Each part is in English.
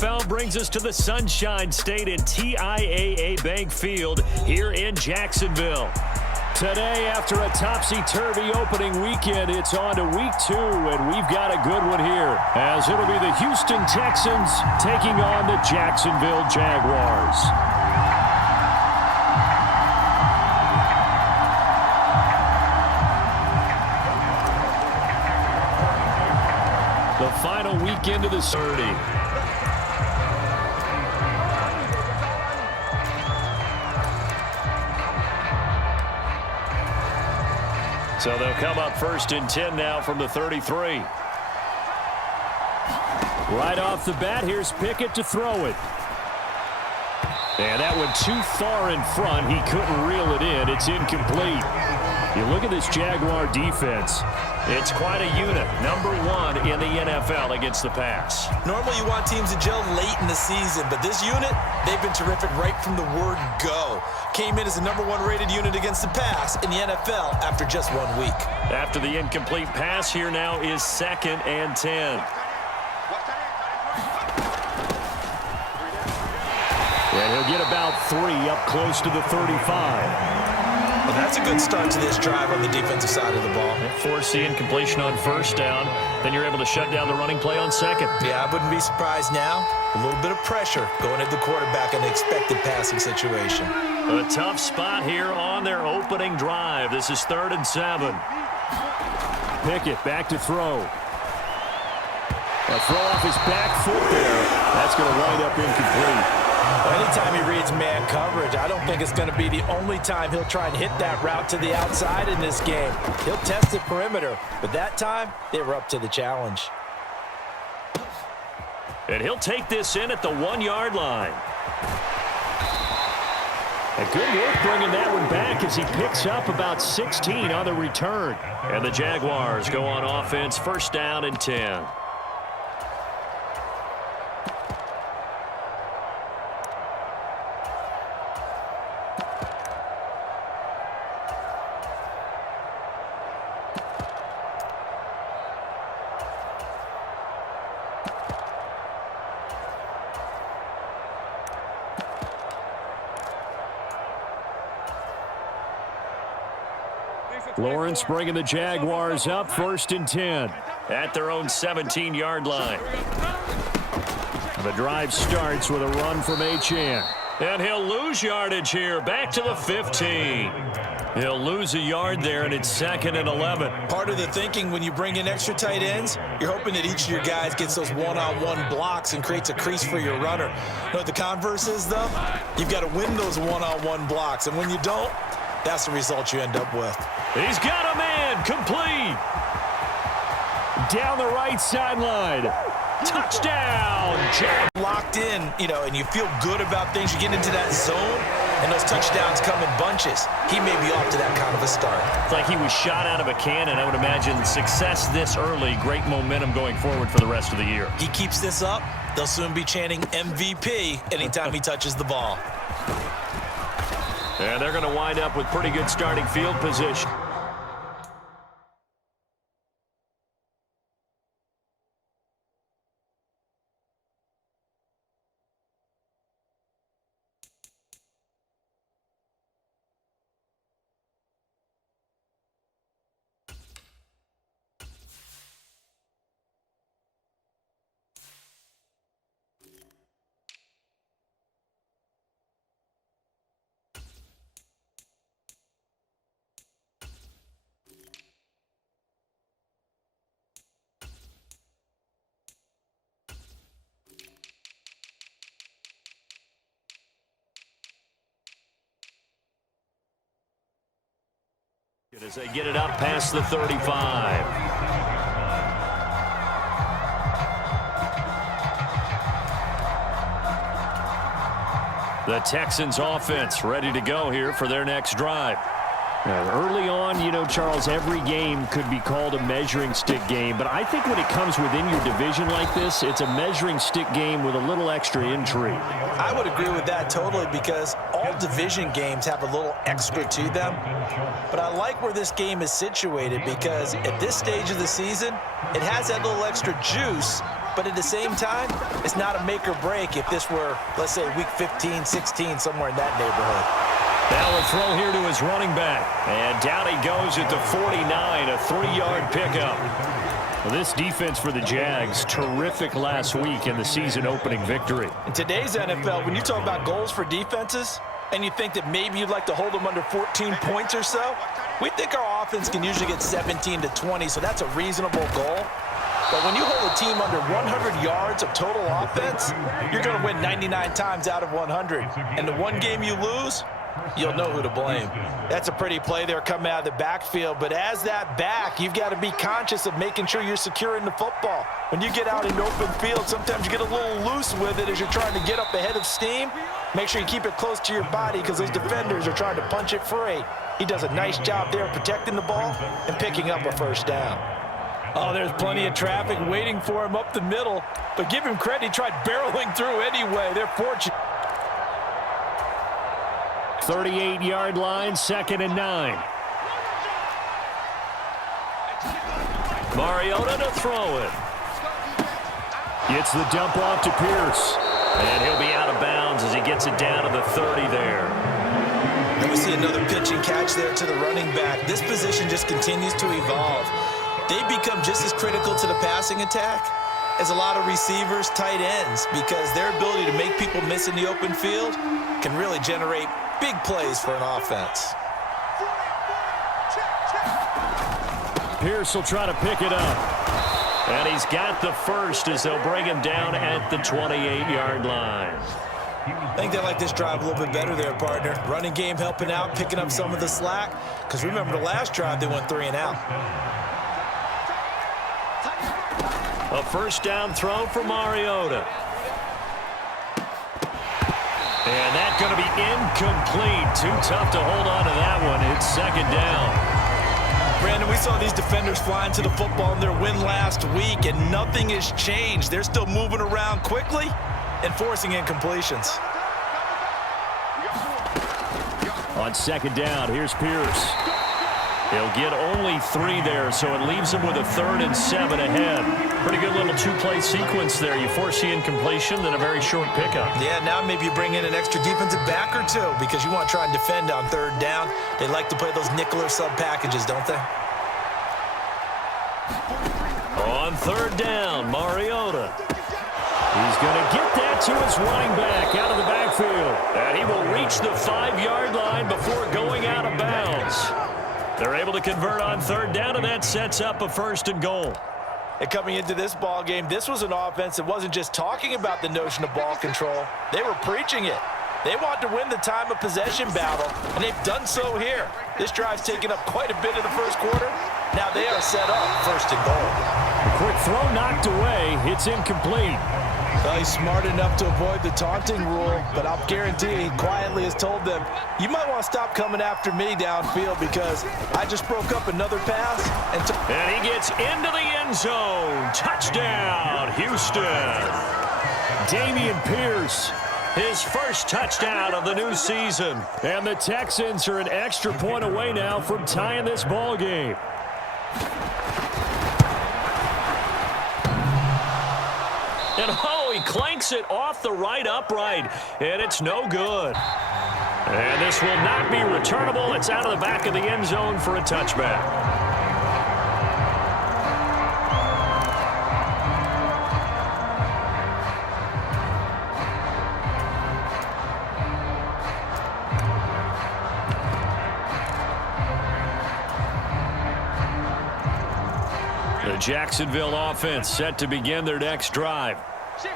NFL brings us to the Sunshine State in TIAA Bank Field here in Jacksonville. Today, after a topsy-turvy opening weekend, it's on to week 2, and we've got a good one here, as it'll be the Houston Texans taking on the Jacksonville Jaguars. The final weekend of the 30. So they'll come up first and 10 now from the 33. Right off the bat, here's Pickett to throw it. And that one too far in front. He couldn't reel it in. It's incomplete. You look at this Jaguar defense. It's quite a unit. Number 1 in the NFL against the pass. Normally you want teams to gel late in the season, but this unit, they've been terrific right from the word go. Came in as the number 1 rated unit against the pass in the NFL after just 1 week. After the incomplete pass, here now is 2nd and 10. And he'll get about 3 up close to the 35. Well, that's a good start to this drive on the defensive side of the ball. Force the incompletion on first down. Then you're able to shut down the running play on second. Yeah, I wouldn't be surprised now. A little bit of pressure going at the quarterback in the expected passing situation. A tough spot here on their opening drive. This is 3rd and 7. Pickett back to throw. A throw off his back foot there. That's going to wind up incomplete. Well, anytime he reads man coverage, I don't think it's going to be the only time he'll try and hit that route to the outside in this game. He'll test the perimeter, but that time they were up to the challenge. And he'll take this in at the 1-yard line. A good work bringing that one back as he picks up about 16 on the return. And the Jaguars go on offense, 1st down and 10. Lawrence bringing the Jaguars up, 1st and 10 at their own 17-yard line. The drive starts with a run from Achane. And he'll lose yardage here, back to the 15. He'll lose a yard there, and it's 2nd and 11. Part of the thinking when you bring in extra tight ends, you're hoping that each of your guys gets those one-on-one blocks and creates a crease for your runner. You know what the converse is, though? You've got to win those one-on-one blocks, and when you don't, that's the result you end up with. He's got a man, complete. Down the right sideline. Touchdown, Jack. Locked in, and you feel good about things. You get into that zone, and those touchdowns come in bunches. He may be off to that kind of a start. It's like he was shot out of a cannon. I would imagine success this early, great momentum going forward for the rest of the year. He keeps this up, they'll soon be chanting MVP anytime he touches the ball. And they're going to wind up with pretty good starting field position. As they get it up past the 35. The Texans offense ready to go here for their next drive. Early on, Charles, every game could be called a measuring stick game, but I think when it comes within your division like this, it's a measuring stick game with a little extra intrigue. I would agree with that totally, because all division games have a little extra to them. But I like where this game is situated, because at this stage of the season, it has that little extra juice, but But at the same time, it's not a make or break if this were, let's say, week 15, 16, somewhere in that neighborhood. Now a throw here to his running back. And down he goes at the 49, a 3-yard pickup. Well, this defense for the Jags, terrific last week in the season-opening victory. In today's NFL, when you talk about goals for defenses, and you think that maybe you'd like to hold them under 14 points or so, we think our offense can usually get 17 to 20, so that's a reasonable goal. But when you hold a team under 100 yards of total offense, you're going to win 99 times out of 100. And the one game you lose, you'll know who to blame. That's a pretty play there coming out of the backfield, but as that back, you've got to be conscious of making sure you're securing the football. When you get out in open field, sometimes you get a little loose with it as you're trying to get up ahead of steam. Make sure you keep it close to your body because those defenders are trying to punch it free. He does a nice job there protecting the ball and picking up a first down. Oh, there's plenty of traffic waiting for him up the middle, but give him credit, he tried barreling through anyway. They're fortunate. 38-yard line, 2nd and 9. Mariota to throw it. Gets the dump off to Pierce. And he'll be out of bounds as he gets it down to the 30 there. And we see another pitch and catch there to the running back. This position just continues to evolve. They become just as critical to the passing attack as a lot of receivers, tight ends, because their ability to make people miss in the open field can really generate big plays for an offense. Pierce will try to pick it up. And he's got the first as they'll bring him down at the 28-yard line. I think they like this drive a little bit better there, partner. Running game helping out, picking up some of the slack. Because remember the last drive, they went 3 and out. A first down throw for Mariota. And that's going to be incomplete. Too tough to hold on to that one. It's 2nd down. Brandon, we saw these defenders flying to the football in their win last week, and nothing has changed. They're still moving around quickly and forcing incompletions. On 2nd down, here's Pierce. He'll get only 3 there, so it leaves him with a 3rd and 7 ahead. Pretty good little 2-play sequence there. You force the incompletion, then a very short pickup. Yeah, now maybe you bring in an extra defensive back or two because you want to try and defend on 3rd down. They like to play those nickel or sub packages, don't they? On 3rd down, Mariota. He's going to get that to his running back out of the backfield. And he will reach the 5-yard line before going out of bounds. They're able to convert on 3rd down, and that sets up a 1st and goal. And coming into this ball game, this was an offense that wasn't just talking about the notion of ball control. They were preaching it. They want to win the time of possession battle, and they've done so here. This drive's taken up quite a bit in the first quarter. Now they are set up 1st and goal. A quick throw knocked away. It's incomplete. Well, he's smart enough to avoid the taunting rule, but I'll guarantee he quietly has told them, you might want to stop coming after me downfield because I just broke up another pass. And he gets into the end zone. Touchdown, Houston. Dameon Pierce, his first touchdown of the new season. And the Texans are an extra point away now from tying this ball game. And he clanks it off the right upright, and it's no good. And this will not be returnable. It's out of the back of the end zone for a touchback. The Jacksonville offense set to begin their next drive.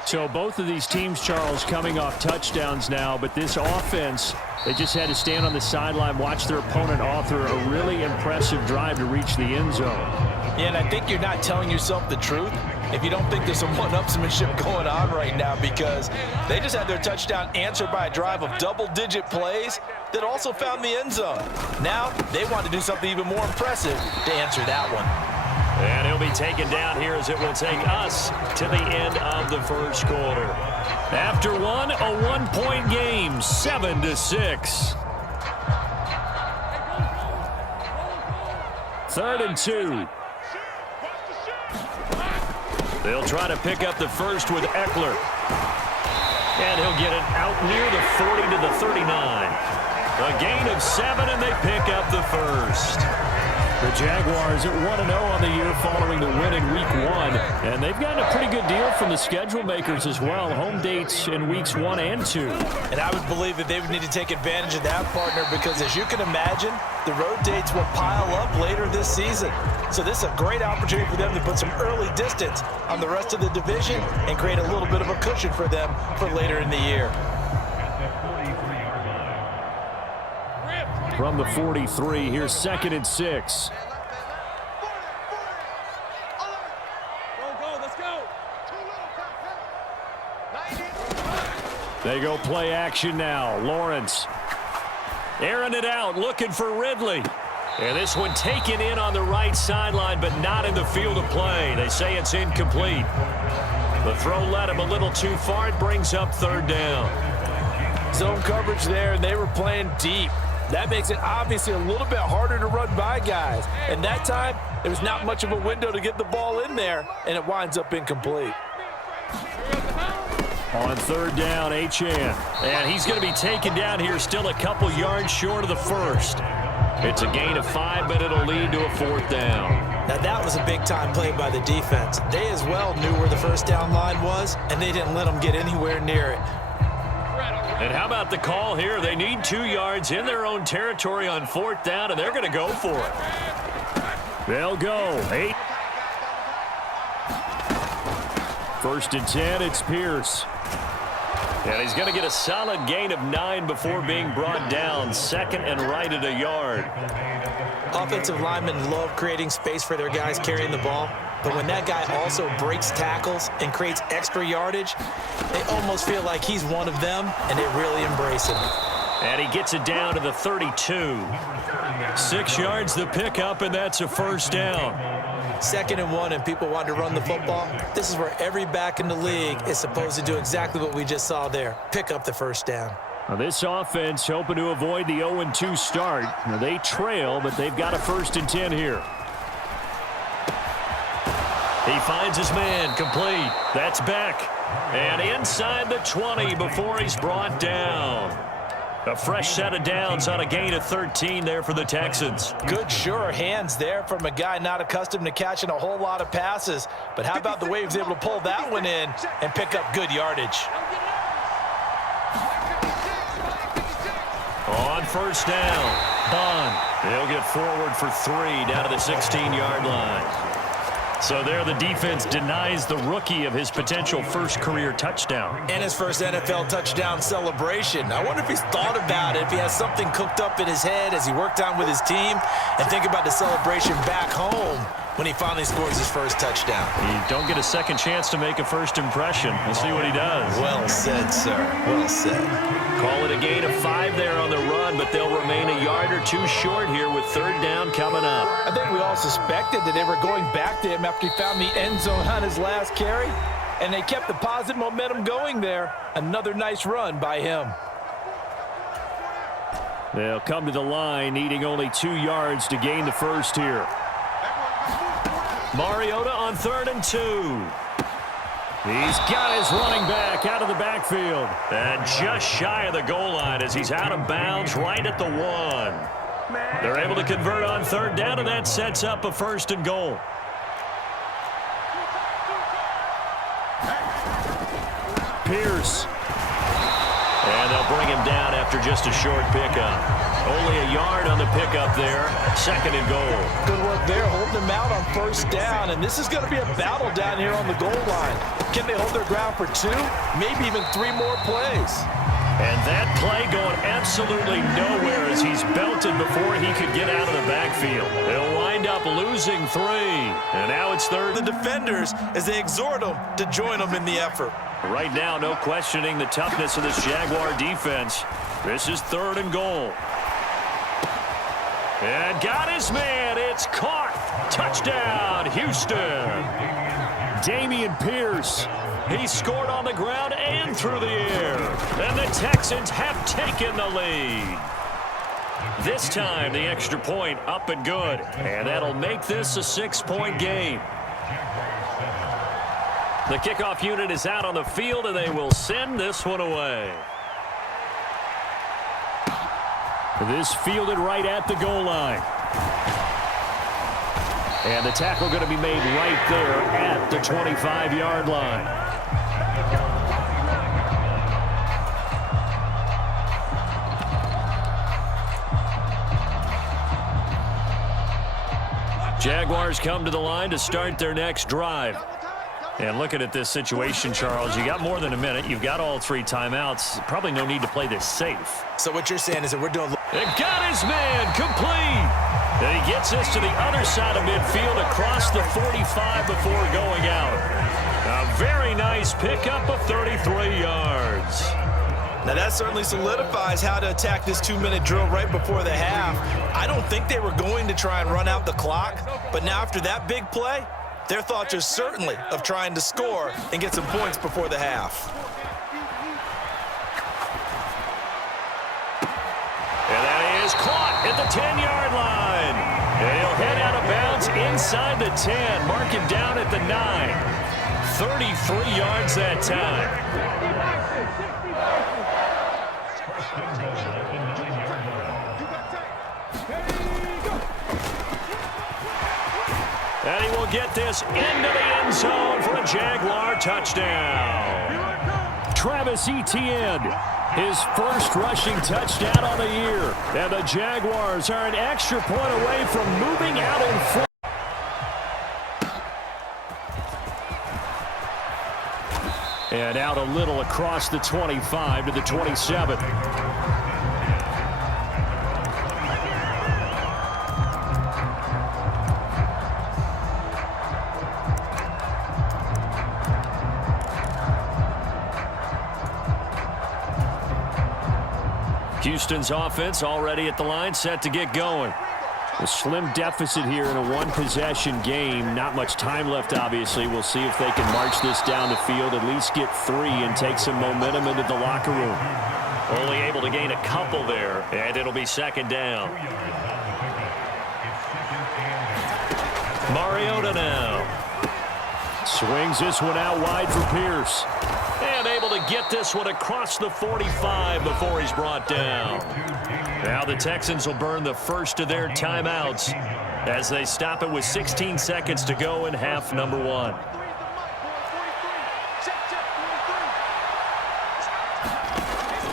So both of these teams, Charles, coming off touchdowns now, but this offense, they just had to stand on the sideline, watch their opponent author a really impressive drive to reach the end zone. Yeah, and I think you're not telling yourself the truth if you don't think there's some one-upsmanship going on right now, because they just had their touchdown answered by a drive of double-digit plays that also found the end zone. Now they want to do something even more impressive to answer that one. And he'll be taken down here as it will take us to the end of the first quarter. After one, a one-point game, 7-6. 3rd and 2. They'll try to pick up the first with Eckler. And he'll get it out near the 40 to the 39. A gain of 7, and they pick up the first. The Jaguars at 1-0 on the year following the win in Week 1. And they've gotten a pretty good deal from the schedule makers as well. Home dates in Weeks 1 and 2. And I would believe that they would need to take advantage of that, partner, because as you can imagine, the road dates will pile up later this season. So this is a great opportunity for them to put some early distance on the rest of the division and create a little bit of a cushion for them for later in the year. From the 43, here's 2nd and 6. They go play action now. Lawrence airing it out, looking for Ridley. And this one taken in on the right sideline, but not in the field of play. They say it's incomplete. The throw led him a little too far. It brings up 3rd down. Zone coverage there, and they were playing deep. That makes it obviously a little bit harder to run by guys. And that time, there was not much of a window to get the ball in there, and it winds up incomplete. On 3rd down, Achane. And he's going to be taken down here, still a couple yards short of the first. It's a gain of 5, but it'll lead to a 4th down. Now that was a big-time play by the defense. They as well knew where the first down line was, and they didn't let them get anywhere near it. And how about the call here? They need 2 yards in their own territory on 4th down, and they're going to go for it. They'll go. 8. 1st and 10, it's Pierce. And he's going to get a solid gain of 9 before being brought down. 2nd and right at a yard. Offensive linemen love creating space for their guys carrying the ball. But when that guy also breaks tackles and creates extra yardage, they almost feel like he's one of them, and they really embrace him. And he gets it down to the 32. 6 yards the pickup, and that's a 1st down. 2nd and 1, and people want to run the football. This is where every back in the league is supposed to do exactly what we just saw there. Pick up the 1st down. Now this offense hoping to avoid the 0-2 start. Now they trail, but they've got a 1st and 10 here. He finds his man, complete. That's Beck. And inside the 20 before he's brought down. A fresh set of downs on a gain of 13 there for the Texans. Good, sure hands there from a guy not accustomed to catching a whole lot of passes. But how about the way he was able to pull that one in and pick up good yardage? On 1st down, Bond. They'll get forward for 3 down to the 16-yard line. So there the defense denies the rookie of his potential first career touchdown. And his first NFL touchdown celebration. I wonder if he's thought about it, if he has something cooked up in his head as he worked on with his team, and think about the celebration back home when he finally scores his first touchdown. You don't get a second chance to make a first impression. We'll see what he does. Well said, sir. Well said. Call it a gain of 5 there on the run, but they'll remain a yard or 2 short here with 3rd down coming up. I think we all suspected that they were going back to him after he found the end zone on his last carry, and they kept the positive momentum going there. Another nice run by him. They'll come to the line, needing only 2 yards to gain the first here. Mariota on 3rd and 2. He's got his running back out of the backfield. And just shy of the goal line as he's out of bounds right at the 1. They're able to convert on 3rd down, and that sets up a 1st and goal. Pierce. And they'll bring him down after just a short pickup. Only a yard on the pickup there. 2nd and goal. Good work there, holding him out on 1st down. And this is going to be a battle down here on the goal line. Can they hold their ground for 2, maybe even 3 more plays? And that play going absolutely nowhere as he's belted before he could get out of the backfield. They'll wind up losing 3. And now it's 3rd. The defenders, as they exhort them to join them in the effort. Right now, no questioning the toughness of this Jaguar defense. This is 3rd and goal. And got his man. It's caught. Touchdown, Houston. Dameon Pierce. He scored on the ground and through the air. And the Texans have taken the lead. This time, the extra point up and good. And that'll make this a 6-point game. The kickoff unit is out on the field, and they will send this one away. This fielded right at the goal line. And the tackle going to be made right there at the 25-yard line. Jaguars come to the line to start their next drive. And looking at this situation, Charles, you got more than a minute. You've got all 3 timeouts. Probably no need to play this safe. So what you're saying is that we're doing... It got his man complete. And he gets this to the other side of midfield across the 45 before going out. A very nice pickup of 33 yards. Now that certainly solidifies how to attack this 2-minute drill right before the half. I don't think they were going to try and run out the clock, but now after that big play, their thoughts are certainly of trying to score and get some points before the half. And that is caught at the 10-yard line. And he'll head out of bounds inside the 10, mark him down at the 9. 33 yards that time. And he will get this into the end zone for a Jaguar touchdown. Travis Etienne, his first rushing touchdown on the year. And the Jaguars are an extra point away from moving out in front. And out a little across the 25 to the 27. Houston's offense already at the line, set to get going. A slim deficit here in a one-possession game. Not much time left, obviously. We'll see if they can march this down the field, at least get 3 and take some momentum into the locker room. Only able to gain a couple there, and it'll be second down. Mariota now. Swings this one out wide for Pierce. And able to get this one across the 45 before he's brought down. Now the Texans will burn the first of their timeouts as they stop it with 16 seconds to go in half number 1.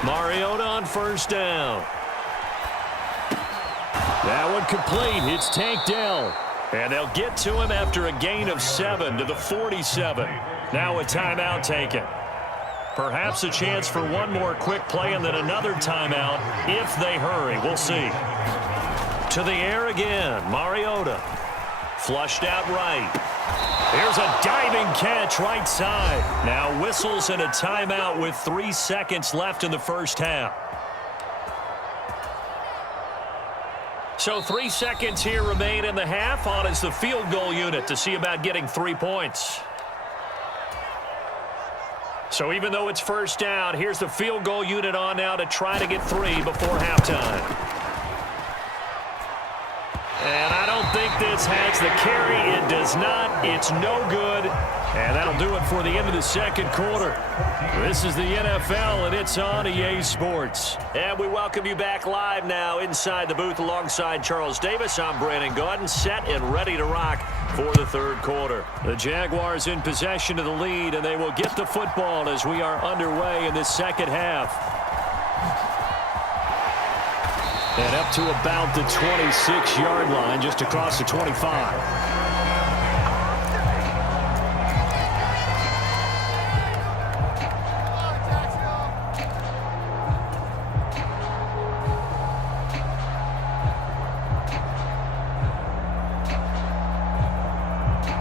Mariota on first down. That one complete. It's Tank Dell. And they'll get to him after a gain of 7 to the 47. Now a timeout taken. Perhaps a chance for one more quick play and then another timeout if they hurry. We'll see. To the air again. Mariota. Flushed out right. Here's a diving catch right side. Now whistles and a timeout with 3 seconds left in the first half. So 3 seconds here remain in the half. On is the field goal unit to see about getting 3 points. So even though it's first down, here's the field goal unit on now to try to get 3 before halftime. And I don't think this has the carry. It does not. It's no good. And that'll do it for the end of the second quarter. This is the NFL, and it's on EA Sports. And we welcome you back live now inside the booth alongside Charles Davis. I'm Brandon Gaudin, set and ready to rock for the third quarter. The Jaguars in possession of the lead, and they will get the football as we are underway in this second half. And up to about the 26-yard line, just across the 25.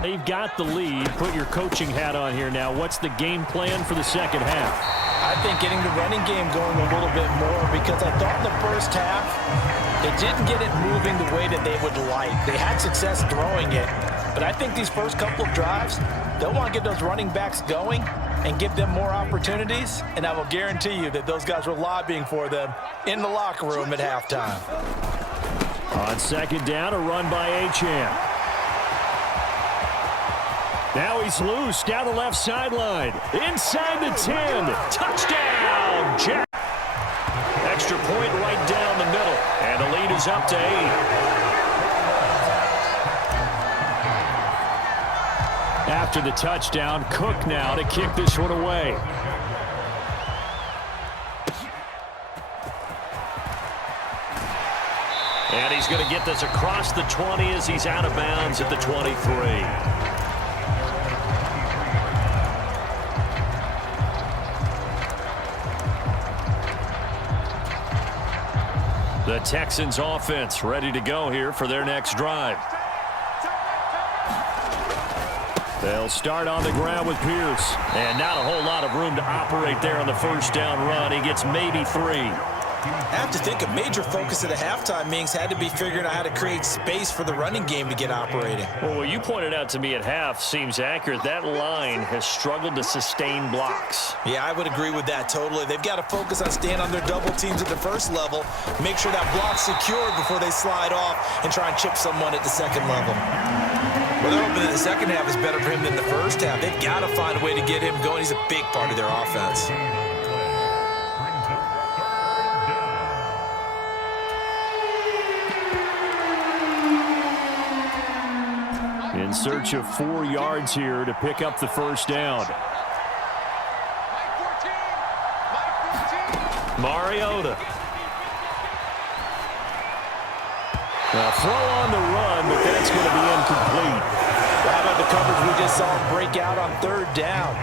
They've got the lead. Put your coaching hat on here now. What's the game plan for the second half? I think getting the running game going a little bit more, because I thought in the first half they didn't get it moving the way that they would like. They had success throwing it, but I think these first couple of drives, they'll want to get those running backs going and give them more opportunities, and I will guarantee you that those guys were lobbying for them in the locker room at halftime. On second down, a run by Achane. Now he's loose down the left sideline. Inside the 10. Touchdown, Jags. Extra point right down the middle. And the lead is up to 8. After the touchdown, Cook now to kick this one away. And he's going to get this across the 20 as he's out of bounds at the 23. The Texans offense ready to go here for their next drive. They'll start on the ground with Pierce. And not a whole lot of room to operate there on the first down run. He gets maybe 3. I have to think a major focus of the halftime meetings had to be figuring out how to create space for the running game to get operating. Well, what you pointed out to me at half seems accurate. That line has struggled to sustain blocks. Yeah, I would agree with that totally. They've got to focus on staying on their double teams at the first level, make sure that block's secured before they slide off and try and chip someone at the second level. Well, they're hoping that the second half is better for him than the first half. They've got to find a way to get him going. He's a big part of their offense. In search of 4 yards here to pick up the first down. Mariota. A throw on the run, but that's going to be incomplete. How about the coverage we just saw break out on third down?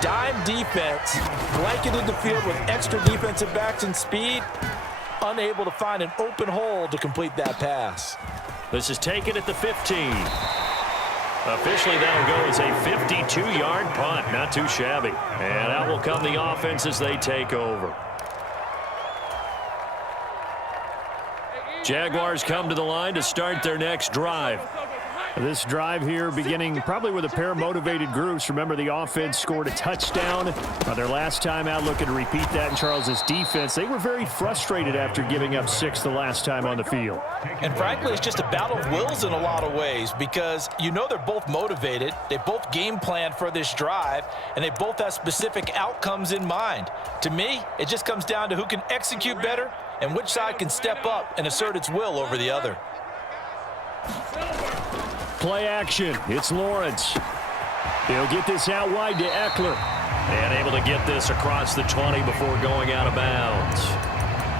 Dime defense, blanketed the field with extra defensive backs and speed, unable to find an open hole to complete that pass. This is taken at the 15. Officially, that'll go as a 52-yard punt. Not too shabby. And out will come the offense as they take over. Jaguars come to the line to start their next drive. This drive here beginning probably with a pair of motivated groups. Remember, the offense scored a touchdown. Their last time out, looking to repeat that in Charles's defense. They were very frustrated after giving up 6 the last time on the field. And frankly, it's just a battle of wills in a lot of ways because you know they're both motivated. They both game plan for this drive, and they both have specific outcomes in mind. To me, it just comes down to who can execute better and which side can step up and assert its will over the other. Play action. It's Lawrence. He'll get this out wide to Eckler. And able to get this across the 20 before going out of bounds.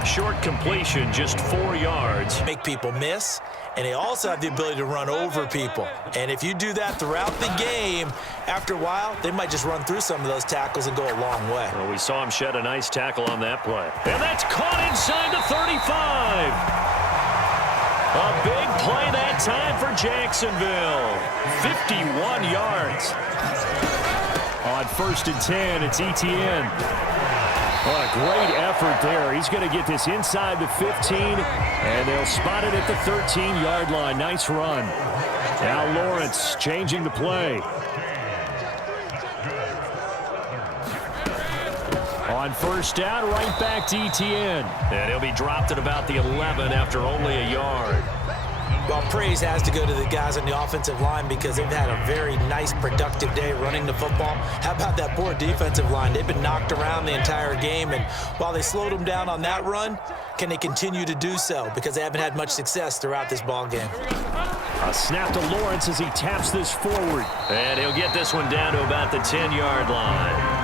Short completion, just 4 yards. Make people miss, and they also have the ability to run over people. And if you do that throughout the game, after a while, they might just run through some of those tackles and go a long way. Well, we saw him shed a nice tackle on that play. And that's caught inside the 35. A big play that time for Jacksonville. 51 yards. On 1st and 10, it's Etienne. What a great effort there. He's going to get this inside the 15, and they'll spot it at the 13-yard line. Nice run. Now Lawrence changing the play. On 1st down, right back to Etienne. And he'll be dropped at about the 11 after only a yard. Well, praise has to go to the guys on the offensive line because they've had a very nice, productive day running the football. How about that poor defensive line? They've been knocked around the entire game, and while they slowed them down on that run, can they continue to do so? Because they haven't had much success throughout this ball game. A snap to Lawrence as he taps this forward. And he'll get this one down to about the 10-yard line.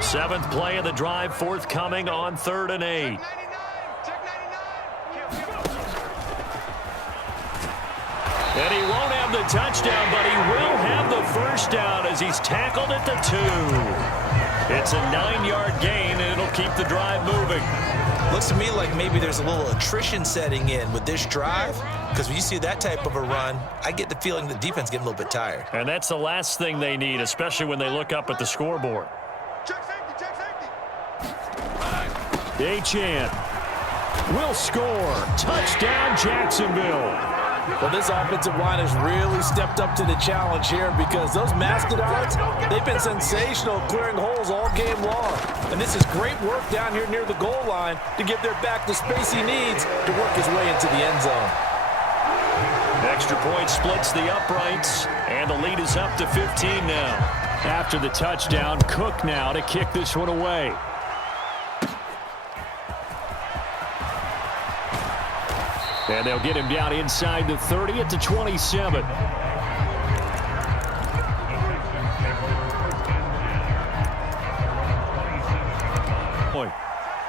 Seventh play of the drive forthcoming on 3rd and 8. And he won't have the touchdown, but he will have the first down as he's tackled at the 2. It's a 9-yard gain, and it'll keep the drive moving. Looks to me like maybe there's a little attrition setting in with this drive, because when you see that type of a run, I get the feeling the defense is getting a little bit tired. And that's the last thing they need, especially when they look up at the scoreboard. Achane. will score. Touchdown, Jacksonville. Well, this offensive line has really stepped up to the challenge here because those Mastodons, they've been sensational clearing holes all game long. And this is great work down here near the goal line to give their back the space he needs to work his way into the end zone. Extra point splits the uprights, and the lead is up to 15 now. After the touchdown, Cook now to kick this one away. And they'll get him down inside the 30 at the 27.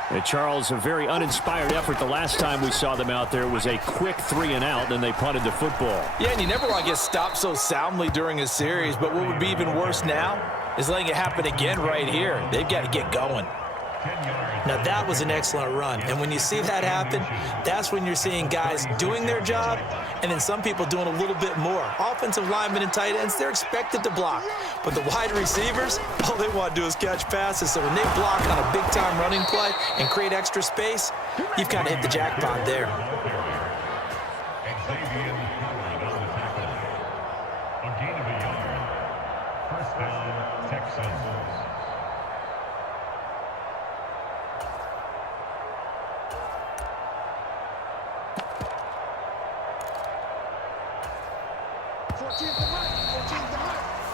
And Charles, a very uninspired effort. The last time we saw them out there was a quick 3-and-out, and they punted the football. Yeah, and you never want to get stopped so soundly during a series, but what would be even worse now is letting it happen again right here. They've got to get going. Now, that was an excellent run. And when you see that happen, that's when you're seeing guys doing their job and then some people doing a little bit more. Offensive linemen and tight ends, they're expected to block. But the wide receivers, all they want to do is catch passes. So when they block on a big-time running play and create extra space, you've kind of hit the jackpot there. First down, Texans.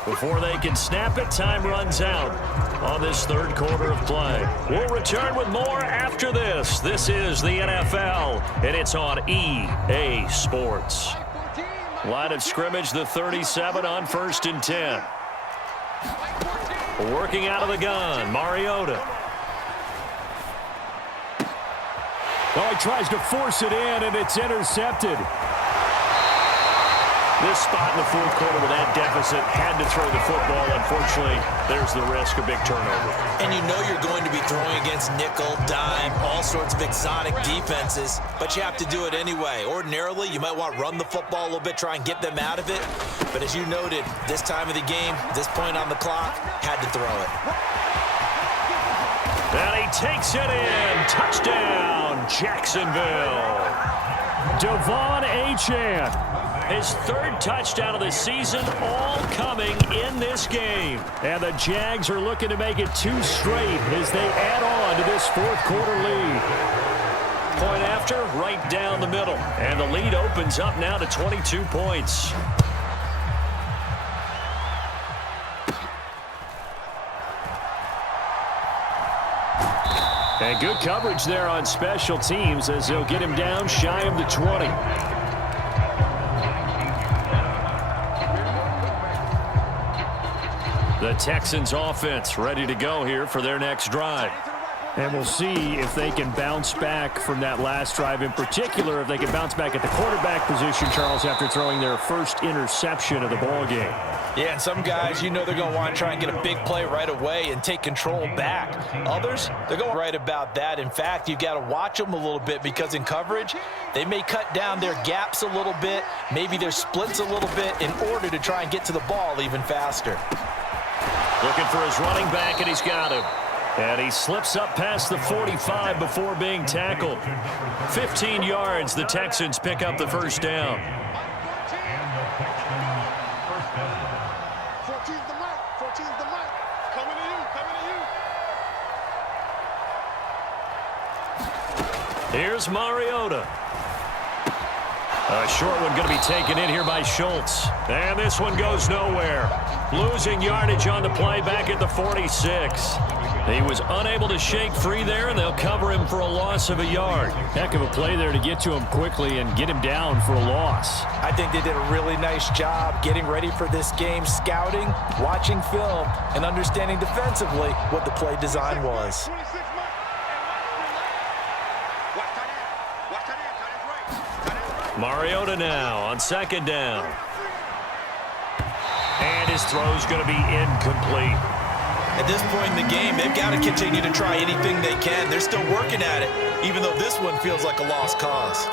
Before they can snap it, time runs out on this third quarter of play. We'll return with more after this. This is the NFL, and it's on EA Sports. Line of scrimmage, the 37 on 1st and 10. Working out of the gun, Mariota. Oh, he tries to force it in, and it's intercepted. This spot in the fourth quarter with that deficit had to throw the football. Unfortunately, there's the risk of big turnover. And you know you're going to be throwing against nickel, dime, all sorts of exotic defenses, but you have to do it anyway. Ordinarily, you might want to run the football a little bit, try and get them out of it. But as you noted, this time of the game, this point on the clock, had to throw it. And he takes it in. Touchdown, Jacksonville. Devon Achane. His third touchdown of the season, all coming in this game. And the Jags are looking to make it 2 straight as they add on to this fourth quarter lead. Point after, right down the middle. And the lead opens up now to 22 points. And good coverage there on special teams as they'll get him down shy of the 20. The Texans offense ready to go here for their next drive. And we'll see if they can bounce back from that last drive. In particular, if they can bounce back at the quarterback position, Charles, after throwing their first interception of the ball game. Yeah, and some guys, you know they're going to want to try and get a big play right away and take control back. Others, they're going right about that. In fact, you've got to watch them a little bit because in coverage, they may cut down their gaps a little bit, maybe their splits a little bit in order to try and get to the ball even faster. Looking for his running back, and he's got him. And he slips up past the 45 before being tackled. 15 yards, the Texans pick up the first down. Here's Mariota. A short one going to be taken in here by Schultz. And this one goes nowhere. Losing yardage on the play back at the 46. He was unable to shake free there, and they'll cover him for a loss of a yard. Heck of a play there to get to him quickly and get him down for a loss. I think they did a really nice job getting ready for this game, scouting, watching film, and understanding defensively what the play design was. Mariota now on second down. And his throw's going to be incomplete. At this point in the game, they've got to continue to try anything they can. They're still working at it, even though this one feels like a lost cause.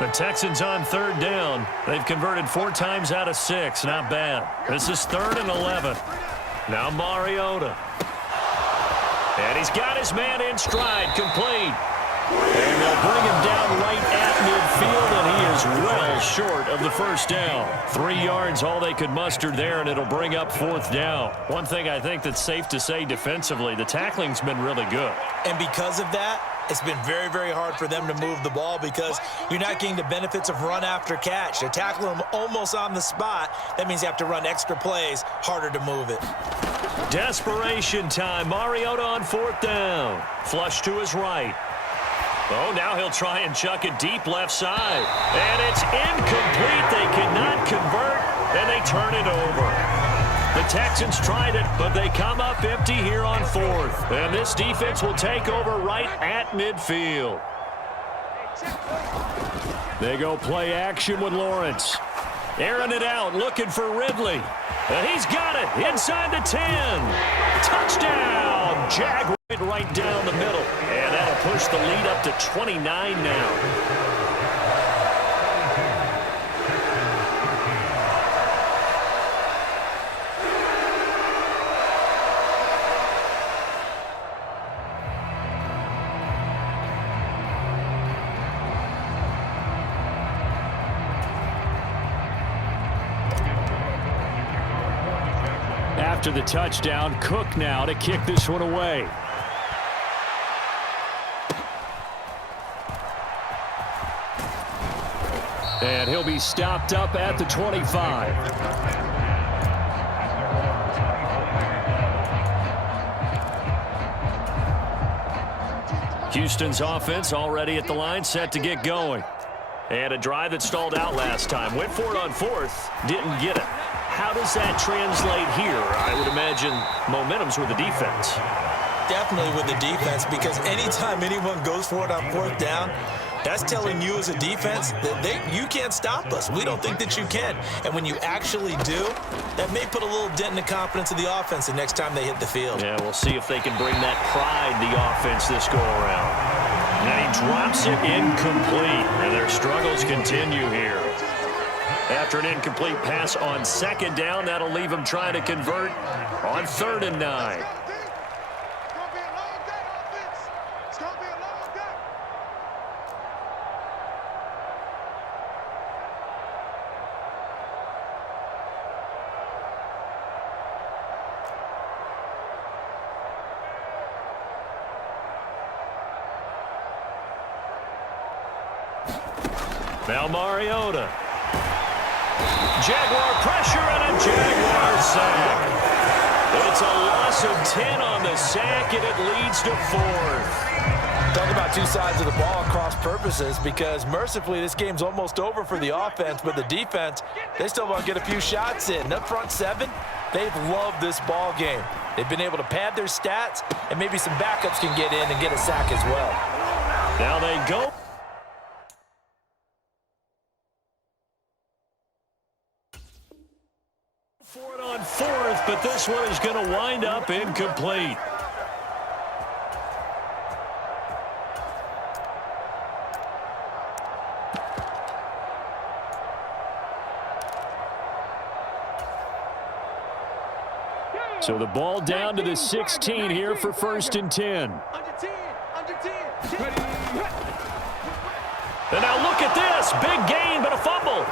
The Texans on third down. They've converted 4 times out of 6. Not bad. This is 3rd and 11. Now Mariota. And he's got his man in stride, complete. And they'll bring him down right at midfield, and he is well short of the first down. 3 yards, all they could muster there, and it'll bring up 4th down. One thing I think that's safe to say defensively, the tackling's been really good. And because of that, it's been very, very hard for them to move the ball because you're not getting the benefits of run after catch. They're tackling them almost on the spot. That means you have to run extra plays, harder to move it. Desperation time. Mariota on 4th down. Flush to his right. Oh, now he'll try and chuck it deep left side. And it's incomplete. They cannot convert, and they turn it over. The Texans tried it, but they come up empty here on 4th. And this defense will take over right at midfield. They go play action with Lawrence. Airing it out, looking for Ridley. And he's got it inside the 10. Touchdown! Jag right down the middle. And that'll push the lead up to 29 now. After the touchdown, Cook now to kick this one away. And he'll be stopped up at the 25. Houston's offense already at the line, set to get going. And a drive that stalled out last time. Went for it on 4th, didn't get it. How does that translate here? I would imagine momentum's with the defense. Definitely with the defense, because anytime anyone goes for it on 4th down, that's telling you as a defense that you can't stop us. We don't think that you can. And when you actually do, that may put a little dent in the confidence of the offense the next time they hit the field. Yeah, we'll see if they can bring that pride the offense this go around. And he drops it incomplete. And their struggles continue here. After an incomplete pass on 2nd down, that'll leave him trying to convert on 3rd and 9. Now Mariota. Jaguar pressure and a Jaguar sack. It's a loss of 10 on the sack, and it leads to 4th. Talk about two sides of the ball and cross purposes, because mercifully this game's almost over for the offense, but the defense, they still want to get a few shots in. Up front 7, they've loved this ball game. They've been able to pad their stats, and maybe some backups can get in and get a sack as well. Now they go. For it on 4th, but this one is going to wind up incomplete. So the ball down to the 16 here for 1st and 10. And now look at this. Big gain, but a fumble.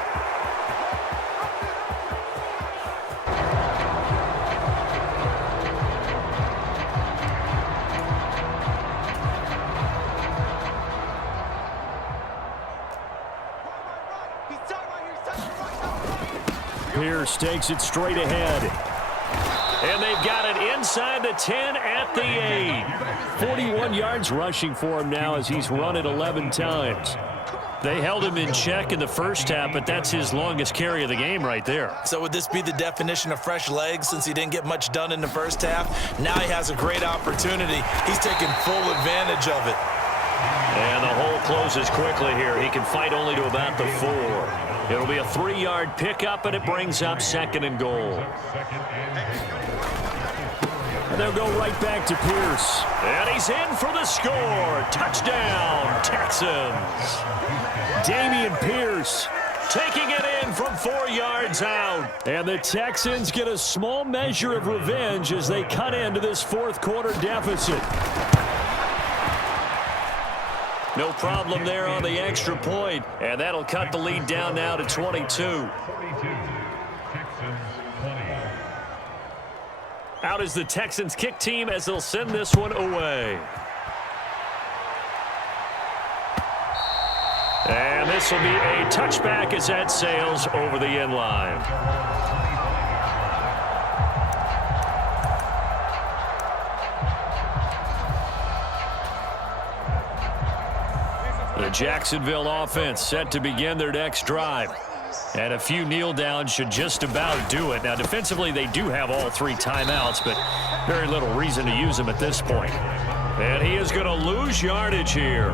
Pierce takes it straight ahead. And they've got it inside the 10 at the 8. 41 yards rushing for him now as he's run it 11 times. They held him in check in the first half, but that's his longest carry of the game right there. So would this be the definition of fresh legs since he didn't get much done in the first half? Now he has a great opportunity. He's taking full advantage of it. And the hole closes quickly here. He can fight only to about the 4. It'll be a 3-yard pickup, and it brings up 2nd and goal. And they'll go right back to Pierce. And he's in for the score. Touchdown, Texans. Dameon Pierce taking it in from 4 yards out. And the Texans get a small measure of revenge as they cut into this fourth quarter deficit. No problem there on the extra point, and that'll cut the lead down now to 22. 42, Texans 20. Out is the Texans kick team as they'll send this one away. And this will be a touchback as that sails over the end line. The Jacksonville offense set to begin their next drive. And a few kneel downs should just about do it. Now, defensively, they do have all 3 timeouts, but very little reason to use them at this point. And he is going to lose yardage here.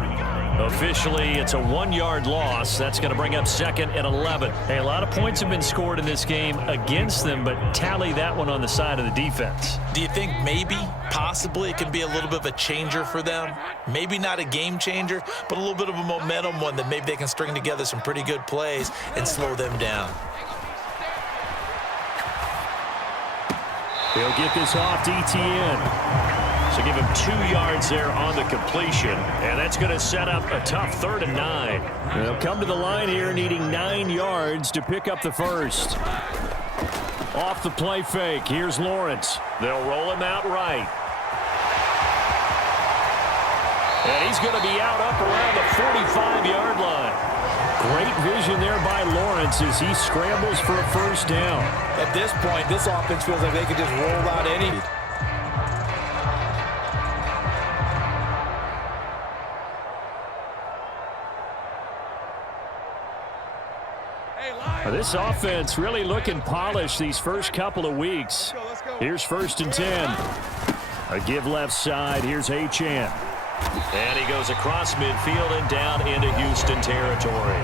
Officially, it's a 1-yard loss. That's going to bring up 2nd and 11. Hey, a lot of points have been scored in this game against them, but tally that one on the side of the defense. Do you think maybe, possibly, it could be a little bit of a changer for them? Maybe not a game changer, but a little bit of a momentum one that maybe they can string together some pretty good plays and slow them down. He'll get this off to ETN. So give him 2 yards there on the completion, and that's going to set up a tough 3rd and 9. They'll come to the line here needing 9 yards to pick up the first. Off the play fake, here's Lawrence. They'll roll him out right. And he's going to be out up around the 45-yard line. Great vision there by Lawrence as he scrambles for a first down. At this point, this offense feels like they could just roll out any. This offense really looking polished these first couple of weeks. Here's 1st and 10. A give left side. Here's Achane. And he goes across midfield and down into Houston territory.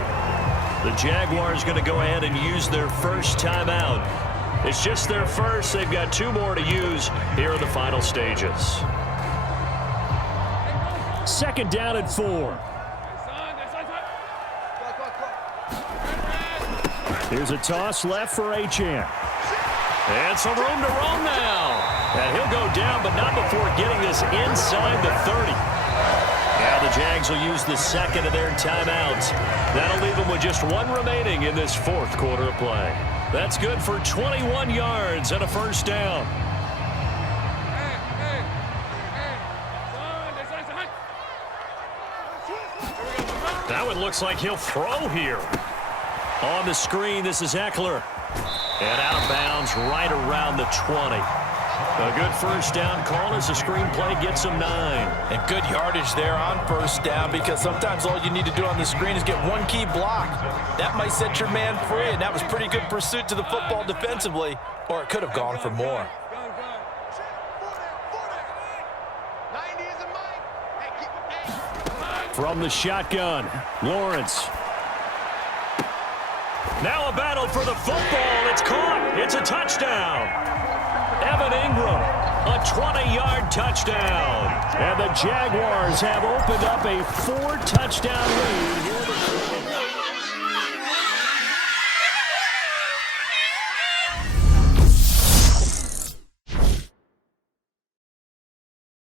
The Jaguars going to go ahead and use their first timeout. It's just their first. They've got 2 more to use here in the final stages. 2nd down and 4. Here's a toss left for Achane. And some room to roam now. And he'll go down, but not before getting this inside the 30. Now the Jags will use the 2nd of their timeouts. That'll leave them with just 1 remaining in this 4th quarter of play. That's good for 21 yards and a first down. That one looks like he'll throw here. On the screen, this is Eckler. And out of bounds right around the 20. A good first down call as the screenplay gets him 9. And good yardage there on first down, because sometimes all you need to do on the screen is get 1 key block. That might set your man free, and that was pretty good pursuit to the football defensively, or it could have gone for more. From the shotgun, Lawrence. Now a battle for the football. It's caught. It's a touchdown. Evan Ingram, a 20-yard touchdown. And the Jaguars have opened up a 4-touchdown lead here